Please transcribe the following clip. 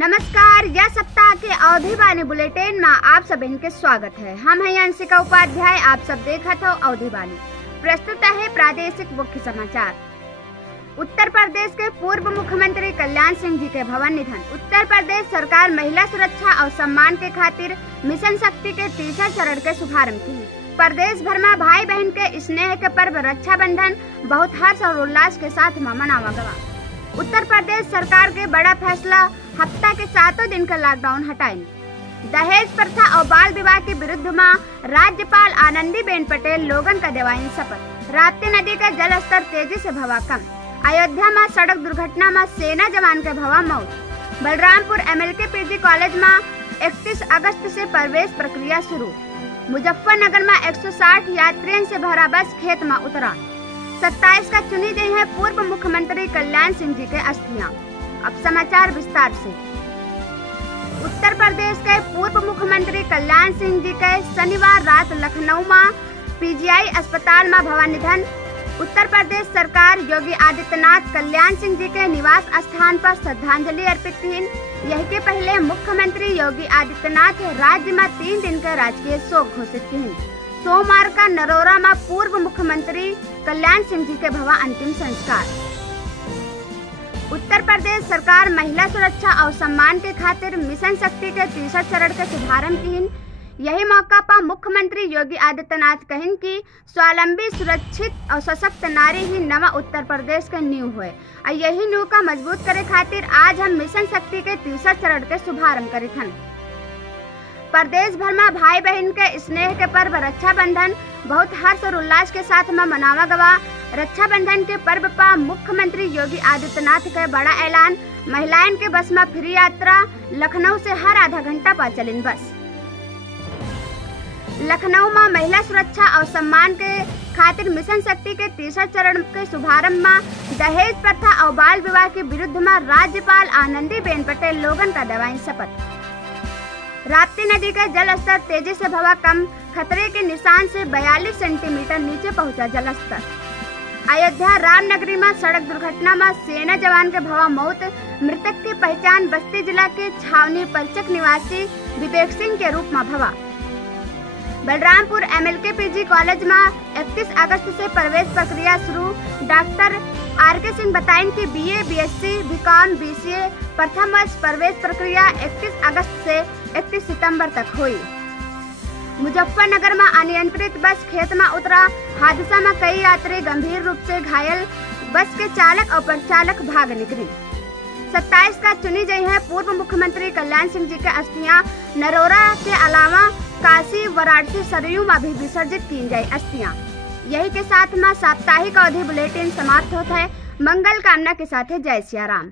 नमस्कार। यह सप्ताह के अवधि वाणी बुलेटिन में आप सभी के स्वागत है। हम हैं अंशिका उपाध्याय। आप सब देखत हो अवधि वाणी। प्रस्तुत है प्रादेशिक मुख्य समाचार। उत्तर प्रदेश के पूर्व मुख्यमंत्री कल्याण सिंह जी के भवन निधन। उत्तर प्रदेश सरकार महिला सुरक्षा और सम्मान के खातिर मिशन शक्ति के तीसरा चरण के शुभारंभ की। प्रदेश भर में भाई बहन के स्नेह के पर्व रक्षाबंधन बहुत हर्ष और उल्लास के साथ मनावा गया। उत्तर प्रदेश सरकार के बड़ा फैसला, हफ्ता के 7 दिन का लॉकडाउन हटाएं। दहेज प्रथा और बाल विवाह के विरुद्ध में राज्यपाल आनंदीबेन पटेल लोगन का दिवाई शपथ। राप्ती नदी का जल स्तर तेजी से भवा कम। अयोध्या में सड़क दुर्घटना में सेना जवान के भवा मौत। बलरामपुर MLK PG कॉलेज में 31 अगस्त से प्रवेश प्रक्रिया शुरू। मुजफ्फरनगर में 160 यात्रियों से भरा बस खेत में उतरा। 27 का चुनी गई है पूर्व मुख्यमंत्री कल्याण सिंह जी के अस्थियां। अब समाचार विस्तार से। उत्तर प्रदेश के पूर्व मुख्यमंत्री कल्याण सिंह जी के शनिवार रात लखनऊ में PGI अस्पताल में भवा निधन। उत्तर प्रदेश सरकार योगी आदित्यनाथ कल्याण सिंह जी के निवास स्थान पर श्रद्धांजलि अर्पित की। यही के पहले मुख्यमंत्री योगी आदित्यनाथ राज्य में 3 दिन का राजकीय शोक घोषित की। सोमवार का नरोरा में पूर्व मुख्यमंत्री कल्याण सिंह जी के भवा अंतिम संस्कार। उत्तर प्रदेश सरकार महिला सुरक्षा और सम्मान के खातिर मिशन शक्ति के तीसरा चरण के शुभारंभ की। यही मौका पर मुख्यमंत्री योगी आदित्यनाथ कहिन कि स्वावलंबी, सुरक्षित और सशक्त नारी ही नवा उत्तर प्रदेश के नींव हुए और यही नींव का मजबूत करे खातिर आज हम मिशन शक्ति के तीसरा चरण के शुभारंभ करित हन। प्रदेश भर में भाई बहन के स्नेह के पर्व रक्षाबंधन बहुत हर्ष और उल्लास के साथ में मनावा गया। रक्षाबंधन के पर्व पर मुख्यमंत्री योगी आदित्यनाथ का बड़ा ऐलान। महिलाएं के बस में फ्री यात्रा। लखनऊ से हर आधा घंटा पर चलिन बस। लखनऊ में महिला सुरक्षा और सम्मान के खातिर मिशन शक्ति के तीसरा चरण के शुभारंभ में दहेज प्रथा और बाल विवाह के विरुद्ध में राज्यपाल आनंदीबेन पटेल लोगन का दिवाई शपथ। राप्ती नदी का जल स्तर तेजी से भवा कम। खतरे के निशान से 42 सेंटीमीटर नीचे पहुंचा जल स्तर। अयोध्या रामनगरी में सड़क दुर्घटना में सेना जवान के भवा मौत। मृतक की पहचान बस्ती जिला के छावनी परचक निवासी विवेक सिंह के रूप में भवा। बलरामपुर MLK PG कॉलेज में 31 अगस्त से प्रवेश प्रक्रिया शुरू। डॉक्टर RK सिंह बताएं कि BA, BSc, BCom, BCA प्रथम वर्ष प्रवेश प्रक्रिया 31 अगस्त से 31 सितंबर तक हुई। मुजफ्फरनगर में अनियंत्रित बस खेत में उतरा। हादसा में कई यात्री गंभीर रूप से घायल। बस के चालक और परिचालक भाग निकले। 27 का चुनी गई है पूर्व मुख्यमंत्री कल्याण सिंह जी के अस्थियां। नरोरा के अलावा काशी, वाराणसी, सरयू में भी विसर्जित की जाए अस्थियां। यही के साथ में साप्ताहिक अवधि बुलेटिन समाप्त होता है। मंगल कामना के साथ जय सिया राम।